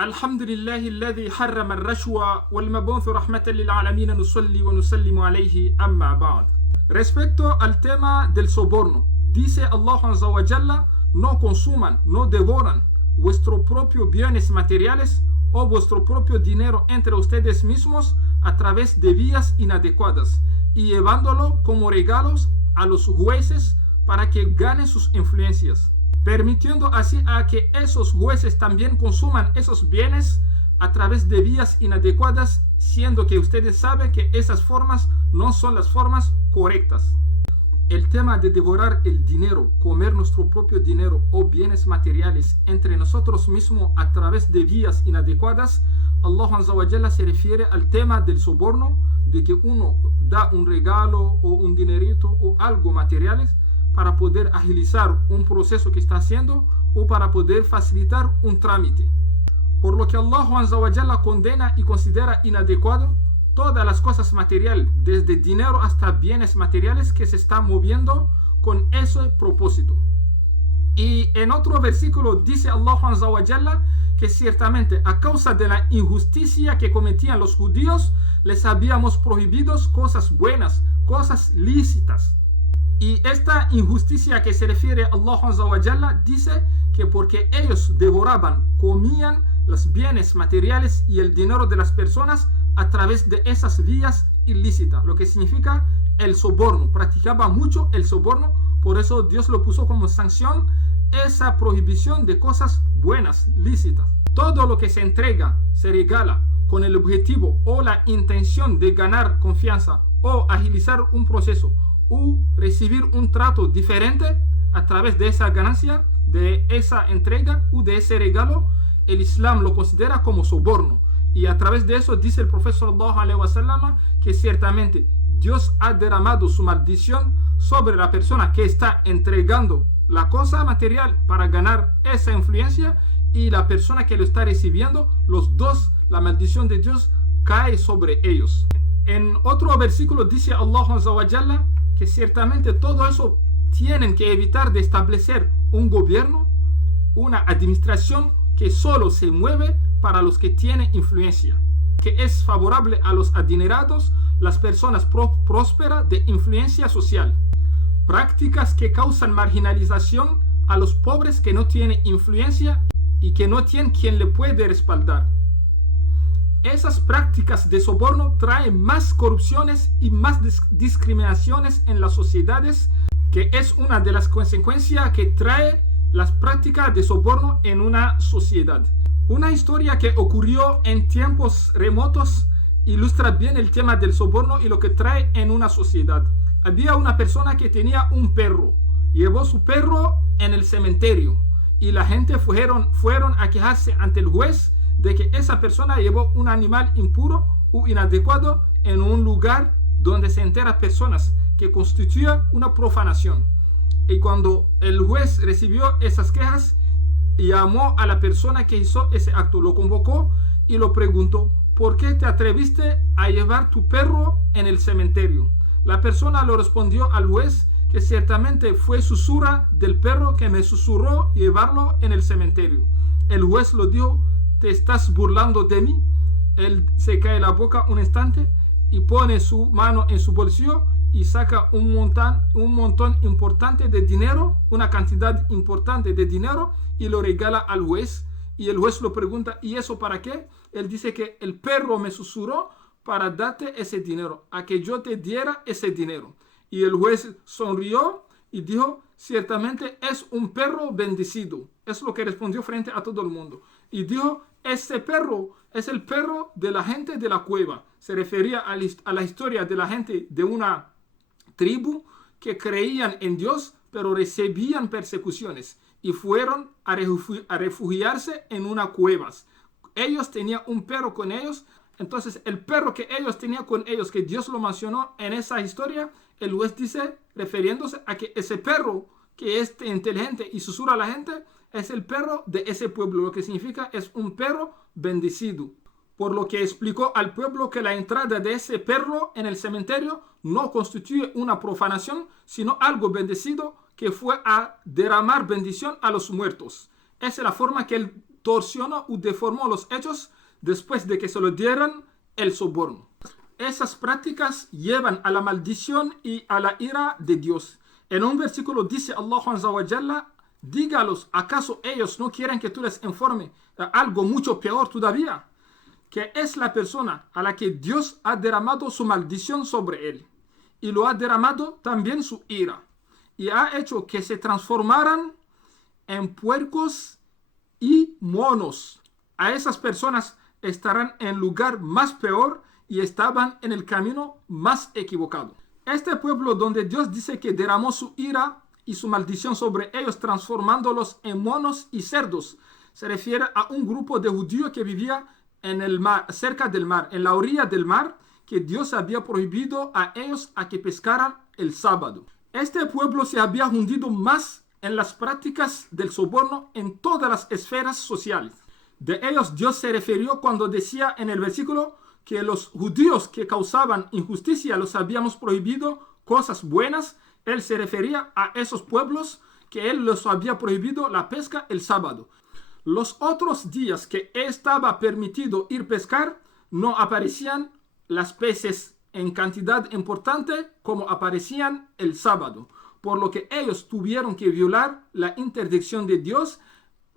الحمد لله الذي حرم الرشوة والمبعوث رحمة للعالمين نصلي ونسلم عليه أما بعد. Respecto al tema del soborno, dice Allah Azza wa Jalla: no consuman, no devoran vuestros propios bienes materiales o vuestro propio dinero entre ustedes mismos a través de vías inadecuadas y llevándolo como regalos a los jueces para que ganen sus influencias, permitiendo así a que esos jueces también consuman esos bienes a través de vías inadecuadas, siendo que ustedes saben que esas formas no son las formas correctas. El tema de devorar el dinero, comer nuestro propio dinero o bienes materiales entre nosotros mismos a través de vías inadecuadas, Allah Azza wa Jalla se refiere al tema del soborno, de que uno da un regalo o un dinerito o algo materiales para poder agilizar un proceso que está haciendo o para poder facilitar un trámite. Por lo que Allah Azza wa Jalla condena y considera inadecuado todas las cosas materiales, desde dinero hasta bienes materiales que se están moviendo con ese propósito. Y en otro versículo dice Allah Azza wa Jalla que ciertamente a causa de la injusticia que cometían los judíos, les habíamos prohibido cosas buenas, cosas lícitas. Y esta injusticia que se refiere a Allah Azza wa Jalla dice que porque ellos devoraban, comían los bienes materiales y el dinero de las personas a través de esas vías ilícitas, lo que significa el soborno. Practicaba mucho el soborno, por eso Dios lo puso como sanción, esa prohibición de cosas buenas, lícitas. Todo lo que se entrega, se regala con el objetivo o la intención de ganar confianza o agilizar un proceso o recibir un trato diferente a través de esa ganancia, de esa entrega o de ese regalo, el Islam lo considera como soborno. Y a través de eso dice el profeta sallallahu alaihi wasallam que ciertamente Dios ha derramado su maldición sobre la persona que está entregando la cosa material para ganar esa influencia y la persona que lo está recibiendo. Los dos, la maldición de Dios cae sobre ellos. En otro versículo dice Allah Azza wa Jalla que ciertamente todo eso tienen que evitar de establecer un gobierno, una administración que solo se mueve para los que tienen influencia, que es favorable a los adinerados, las personas prósperas de influencia social. Prácticas que causan marginalización a los pobres que no tienen influencia y que no tienen quien le puede respaldar. Esas prácticas de soborno traen más corrupciones y más discriminaciones en las sociedades, que es una de las consecuencias que trae las prácticas de soborno en una sociedad. Una historia que ocurrió en tiempos remotos ilustra bien el tema del soborno y lo que trae en una sociedad. Había una persona que tenía un perro, llevó su perro en el cementerio y la gente fueron a quejarse ante el juez de que esa persona llevó un animal impuro o inadecuado en un lugar donde se enterran personas, que constituye una profanación. Y cuando el juez recibió esas quejas, llamó a la persona que hizo ese acto, lo convocó y lo preguntó: ¿por qué te atreviste a llevar tu perro en el cementerio? La persona lo respondió al juez que ciertamente fue susurra del perro que me susurró llevarlo en el cementerio. El juez lo dijo: ¿te estás burlando de mí? Él se cae la boca un instante y pone su mano en su bolsillo y saca un montón importante de dinero, una cantidad importante de dinero, y lo regala al juez. Y el juez lo pregunta: ¿y eso para qué? Él dice que el perro me susurró para darte ese dinero, a que yo te diera ese dinero. Y el juez sonrió y dijo: ciertamente es un perro bendecido. Es lo que respondió frente a todo el mundo. Y dijo: este perro es el perro de la gente de la cueva. Se refería a la historia de la gente de una tribu que creían en Dios, pero recibían persecuciones y fueron a refugiarse en unas cuevas. Ellos tenían un perro con ellos. Entonces el perro que ellos tenían con ellos, que Dios lo mencionó en esa historia, el juez dice, refiriéndose a que ese perro que es inteligente y susurra a la gente, es el perro de ese pueblo, lo que significa es un perro bendecido. Por lo que explicó al pueblo que la entrada de ese perro en el cementerio no constituye una profanación, sino algo bendecido que fue a derramar bendición a los muertos. Esa es la forma que él torsionó o deformó los hechos después de que se lo dieran el soborno. Esas prácticas llevan a la maldición y a la ira de Dios. En un versículo dice Allah Azza wa Jalla: dígalos, ¿acaso ellos no quieren que tú les informe algo mucho peor todavía? Que es la persona a la que Dios ha derramado su maldición sobre él, y lo ha derramado también su ira, y ha hecho que se transformaran en puercos y monos. A esas personas estarán en lugar más peor y estaban en el camino más equivocado. Este pueblo donde Dios dice que derramó su ira y su maldición sobre ellos, transformándolos en monos y cerdos, se refiere a un grupo de judíos que vivía en el mar, cerca del mar, en la orilla del mar, que Dios había prohibido a ellos a que pescaran el sábado. Este pueblo se había hundido más en las prácticas del soborno en todas las esferas sociales. De ellos Dios se refirió cuando decía en el versículo que los judíos que causaban injusticia los habíamos prohibido cosas buenas. Él se refería a esos pueblos que él les había prohibido la pesca el sábado. Los otros días que estaba permitido ir pescar, no aparecían las peces en cantidad importante como aparecían el sábado, por lo que ellos tuvieron que violar la interdicción de Dios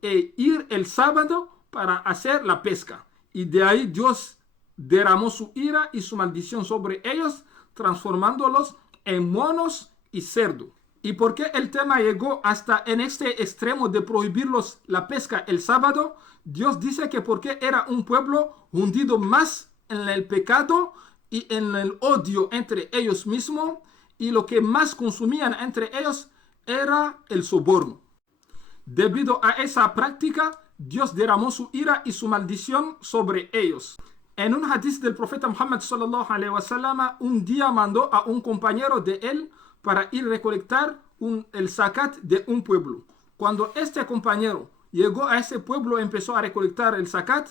e ir el sábado para hacer la pesca. Y de ahí Dios derramó su ira y su maldición sobre ellos, transformándolos en monos y cerdo. ¿Y por qué el tema llegó hasta en este extremo de prohibirlos la pesca el sábado? Dios dice que porque era un pueblo hundido más en el pecado y en el odio entre ellos mismos, y lo que más consumían entre ellos era el soborno. Debido a esa práctica, Dios derramó su ira y su maldición sobre ellos. En un hadith del profeta Muhammad sallallahu alaihi wasallam, un día mandó a un compañero de él para ir a recolectar el zakat de un pueblo. Cuando este compañero llegó a ese pueblo y empezó a recolectar el zakat,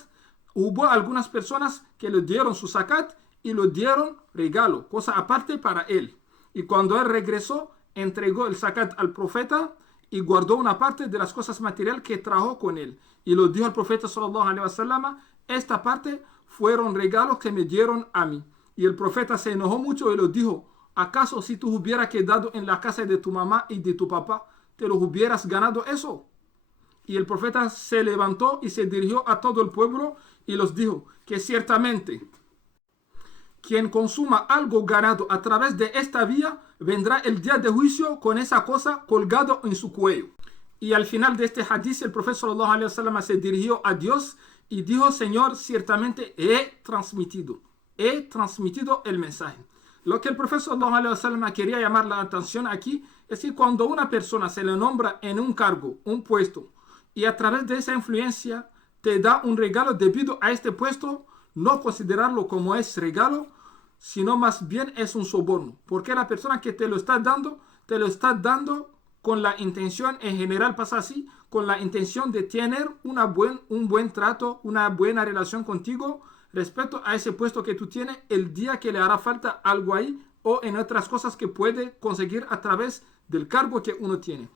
hubo algunas personas que le dieron su zakat y le dieron regalo, cosa aparte para él. Y cuando él regresó, entregó el zakat al profeta y guardó una parte de las cosas materiales que trajo con él. Y lo dijo al profeta sallallahu alaihi wasallam: esta parte fueron regalos que me dieron a mí. Y el profeta se enojó mucho y le dijo: ¿acaso si tú hubieras quedado en la casa de tu mamá y de tu papá, te lo hubieras ganado eso? Y el profeta se levantó y se dirigió a todo el pueblo y los dijo que ciertamente quien consuma algo ganado a través de esta vía, vendrá el día de juicio con esa cosa colgado en su cuello. Y al final de este hadith, el profeta sallallahu alaihi wasallam se dirigió a Dios y dijo: Señor, ciertamente he transmitido el mensaje. Lo que el profeta sallallahu alaihi wasallam quería llamar la atención aquí es que cuando una persona se le nombra en un cargo, un puesto, y a través de esa influencia te da un regalo debido a este puesto, no considerarlo como es regalo, sino más bien es un soborno, porque la persona que te lo está dando con la intención, en general pasa así, con la intención de tener un buen trato, una buena relación contigo respecto a ese puesto que tú tienes el día que le hará falta algo ahí, o en otras cosas que puede conseguir a través del cargo que uno tiene.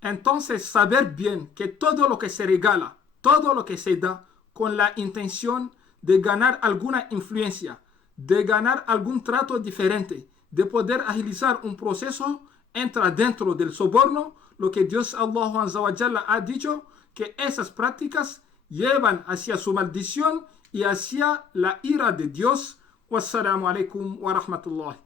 Entonces, saber bien que todo lo que se regala, todo lo que se da con la intención de ganar alguna influencia, de ganar algún trato diferente, de poder agilizar un proceso, entra dentro del soborno, lo que Dios Allah Azza wa Jalla ha dicho, que esas prácticas llevan hacia su maldición y hacia la ira de Dios. Wassalamu alaikum wa rahmatullah.